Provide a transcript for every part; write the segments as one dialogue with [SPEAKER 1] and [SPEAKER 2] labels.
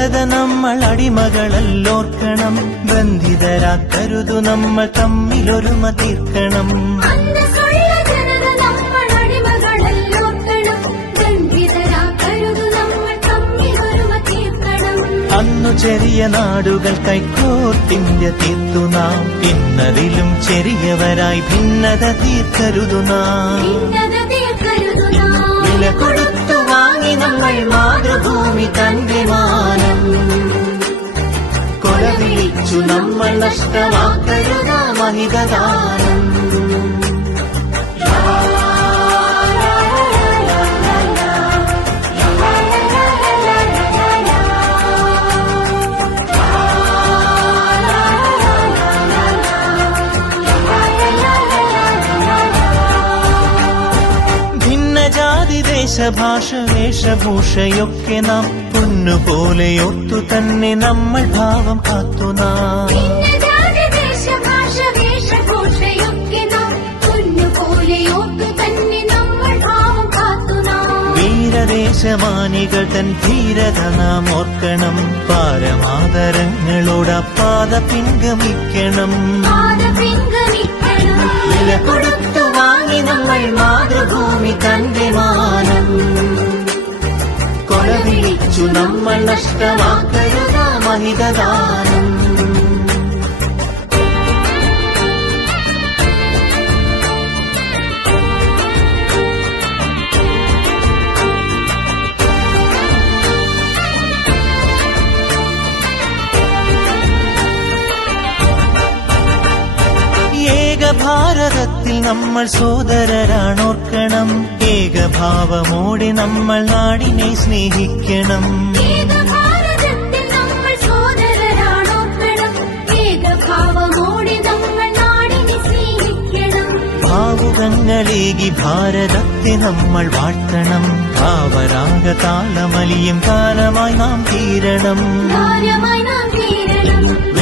[SPEAKER 1] ജനത നമ്മൾ അടിമകളല്ലോർക്കണം. ബന്ധിതരാക്കരുതു നമ്മൾ തമ്മിലൊരുമ തീർക്കണം. അന്നു ചെറിയ നാടുകൾ കൈക്കോർത്തിന്ത്യ തീർത്തു നാം. ഇന്നതിലും ചെറിയവരായി ഭിന്നത തീർക്കരുതു നാം. വിളിച്ചു നമ്മൾ നഷ്ടമാക്കരുതാ ദേശഭാഷ വേഷഭൂഷയൊക്കെ നാം. പൊന്നുപോലെ ഒത്തു തന്നെ നമ്മൾ ഭാവം കാത്തു വീരദേശമാനികൾ തൻ ധീരത നാം ഓർക്കണം. പാരമാതരങ്ങളോട് പാത പിൻഗമിക്കണം വില കൊടുത്തു വാങ്ങി നമ്മൾ മാതൃഭൂമി തന്റെ മാനം കൊല വിളിച്ചു നമ്മൾ നഷ്ടമാക്കരുതാ മഹിതദാനം ഏകഭാരതത്തിൽ നമ്മൾ സോദരരാണോർക്കണം ഏകഭാവമോടെ നമ്മൾ നാടിനെ സ്നേഹിക്കണം ി. ഭാവുകങ്ങളേകി ഭാരതത്തെ നമ്മൾ വാഴ്ത്തണം ഭാവരാഗ താളമലിയും കാലമായി നാം തീരണം.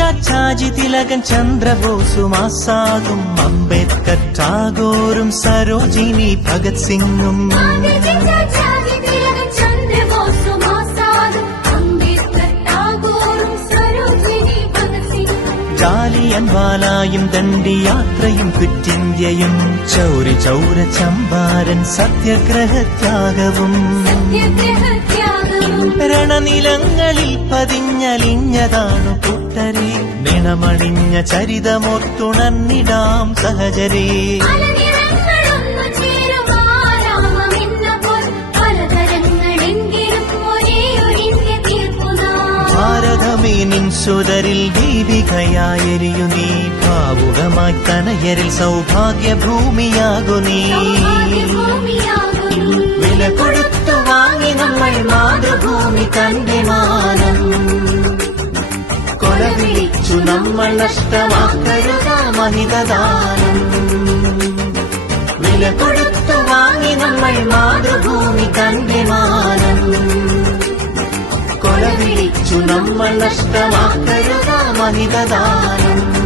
[SPEAKER 1] ചാച്ചാജി തിലകൻ ചന്ദ്രബോസും ആസാദും അംബേദ്കർ ടാഗോറും സരോജിനി ഭഗത് സിംഗും. ജാലിയൻ വാലായും ദണ്ഡിയാത്രയും കുറ്റിന്ത്യയും. ചൗരി ചൗര ചമ്പാരൻ സത്യഗ്രഹത്യാഗവും. രണനിലങ്ങളിൽ പതിഞ്ഞലിഞ്ഞതാണു കൂട്ടരെ നിണമണിഞ്ഞ ചരിതമോർത്തുണർന്നിടാം സഹജരേ നിൻ സുതരിൽ ദീപികയായെരിയു നീ. ഭാവുകമായി തനയരിൽ സൗഭാഗ്യ ഭൂമിയാകു നീ. വില കൊടുത്തു വാങ്ങി നമ്മൾ മാതൃഭൂമി തന്റെ മാനം. കൊല വിളിച്ചു നമ്മൾ നഷ്ടമാക്കരുത മഹിതദാനം. വില കൊടുത്തു വാങ്ങി നമ്മൾ മാതൃഭൂമി തന്റെ മാനം. കൊല വിളിച്ചു നമ്മൾ നഷ്ടമാക്കരുത മഹിതദാനം